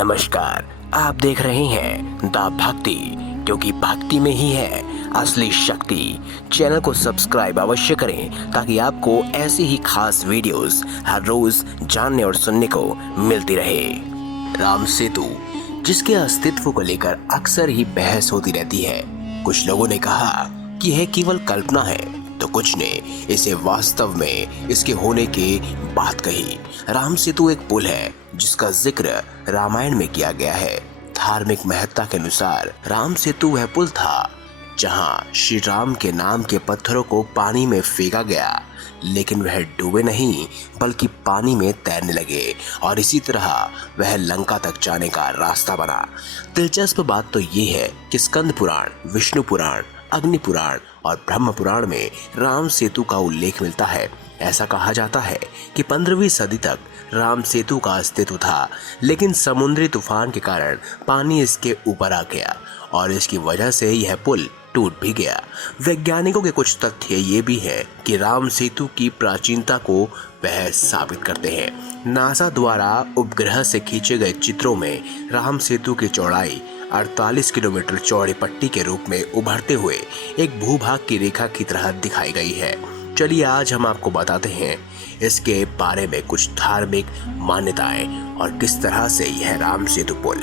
नमस्कार, आप देख रहे हैं द भक्ति, क्योंकि भक्ति में ही है असली शक्ति। चैनल को सब्सक्राइब अवश्य करें ताकि आपको ऐसी ही खास वीडियोस हर रोज जानने और सुनने को मिलती रहे। राम सेतु, जिसके अस्तित्व को लेकर अक्सर ही बहस होती रहती है। कुछ लोगों ने कहा कि यह केवल कल्पना है, तो कुछ ने इसे वास्तव में इसके होने की बात कही। राम सेतु एक पुल है जिसका जिक्र रामायण में किया गया है। धार्मिक महत्ता के अनुसार राम सेतु वह पुल था जहां श्री राम के नाम के पत्थरों को पानी में फेंका गया, लेकिन वह डूबे नहीं बल्कि पानी में तैरने लगे और इसी तरह वह लंका तक जाने का रास्ता बना। दिलचस्प बात तो ये है कि स्कंद पुराण, विष्णु पुराण, अग्नि पुराण और ब्रह्म पुराण में राम सेतु का उल्लेख मिलता है। ऐसा कहा जाता है कि 15वीं सदी तक राम सेतु का अस्तित्व था, लेकिन समुद्री तूफान के कारण पानी इसके ऊपर आ गया और इसकी वजह से यह पुल टूट भी गया। वैज्ञानिकों के कुछ तथ्य ये भी है कि राम सेतु की प्राचीनता को वह साबित करते हैं। नासा द्वारा उपग्रह से खींचे गए चित्रों में राम सेतु की चौड़ाई 48 किलोमीटर चौड़ी पट्टी के रूप में उभरते हुए एक भूभाग की रेखा की तरह दिखाई गई है। चलिए आज हम आपको बताते हैं इसके बारे में कुछ धार्मिक मान्यताएं और किस तरह से यह राम सेतु पुल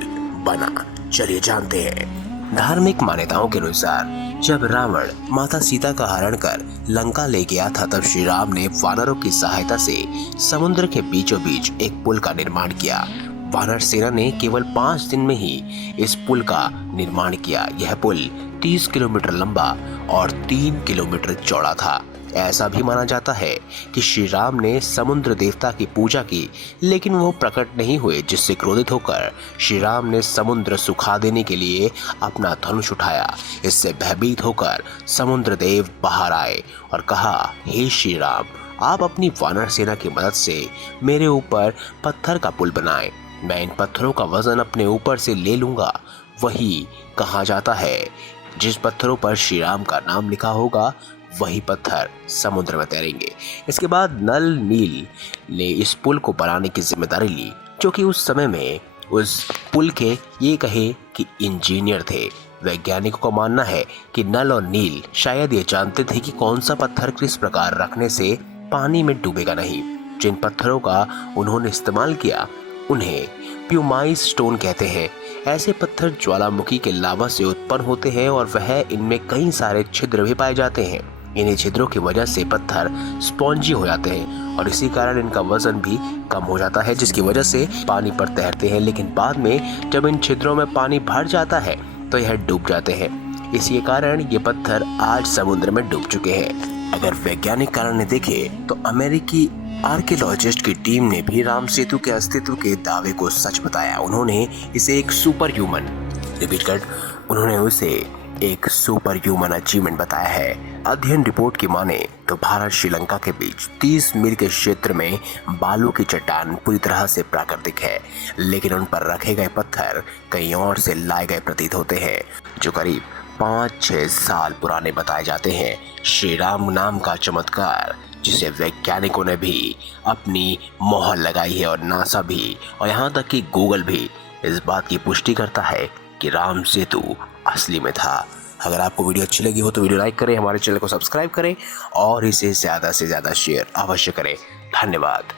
बना। चलिए जानते हैं। धार्मिक मान्यताओं के अनुसार जब रावण माता सीता का हरण कर लंका ले गया था, तब श्री राम ने वानरों की सहायता से समुद्र के बीचों बीच एक पुल का निर्माण किया। वानर सेना ने केवल 5 दिन में ही इस पुल का निर्माण किया। यह पुल 30 किलोमीटर लंबा और 3 किलोमीटर चौड़ा था। ऐसा भी माना जाता है कि श्री राम ने समुद्र देवता की पूजा की, लेकिन वो प्रकट नहीं हुए, जिससे क्रोधित होकर श्री राम ने समुद्र सुखा देने के लिए अपना धनुष उठाया। इससे भयभीत होकर समुद्र देव बाहर आए और कहा, हे श्री राम, आप अपनी वानर सेना की मदद से मेरे ऊपर पत्थर का पुल बनाएं। मैं इन पत्थरों का वजन अपने ऊपर से ले लूंगा। वही कहा जाता है जिस पत्थरों पर श्री राम का नाम लिखा होगा वही पत्थर समुद्र में तैरेंगे। इसके बाद नल नील ने इस पुल को बनाने की जिम्मेदारी ली, जो कि उस समय में उस पुल के ये कहे कि इंजीनियर थे। वैज्ञानिकों का मानना है कि नल और नील शायद ये जानते थे कि कौन सा पत्थर किस प्रकार रखने से पानी में डूबेगा नहीं। जिन पत्थरों का उन्होंने इस्तेमाल किया उन्हें प्यूमाइस स्टोन कहते हैं। ऐसे पत्थर ज्वालामुखी के लावा से उत्पन्न होते हैं और वह इनमें कई सारे छिद्र भी पाए जाते हैं। इन्हीं छिद्रों की वजह से पत्थर स्पॉन्जी हो जाते हैं और इसी कारण इनका वजन भी कम हो जाता है, जिसकी वजह से पानी पर तैरते हैं। लेकिन बाद में जब इन छिद्रों में पानी भर जाता है तो यह डूब जाते हैं। इसी कारण ये पत्थर आज समुद्र में डूब चुके हैं। अगर वैज्ञानिक कारण देखे तो अमेरिकी आर्कियोलॉजिस्ट की टीम ने भी राम सेतु के अस्तित्व के दावे को सच बताया। उन्होंने इसे एक सुपर ह्यूमन अचीवमेंट बताया है। अध्ययन रिपोर्ट की माने तो भारत श्रीलंका के बीच 30 मील के क्षेत्र में बालू की चट्टान पूरी तरह से प्राकृतिक है, लेकिन उन पर रखे गए पत्थर कहीं और से लाए गए प्रतीत होते हैं, जो करीब 5-6 साल पुराने बताए जाते हैं। श्री राम नाम का चमत्कार, जिसे वैज्ञानिकों ने भी अपनी मोहर लगाई है और नासा भी और यहाँ तक कि गूगल भी इस बात की पुष्टि करता है कि राम सेतु असली में था। अगर आपको वीडियो अच्छी लगी हो तो वीडियो लाइक करें, हमारे चैनल को सब्सक्राइब करें और इसे ज़्यादा से ज़्यादा शेयर अवश्य करें। धन्यवाद।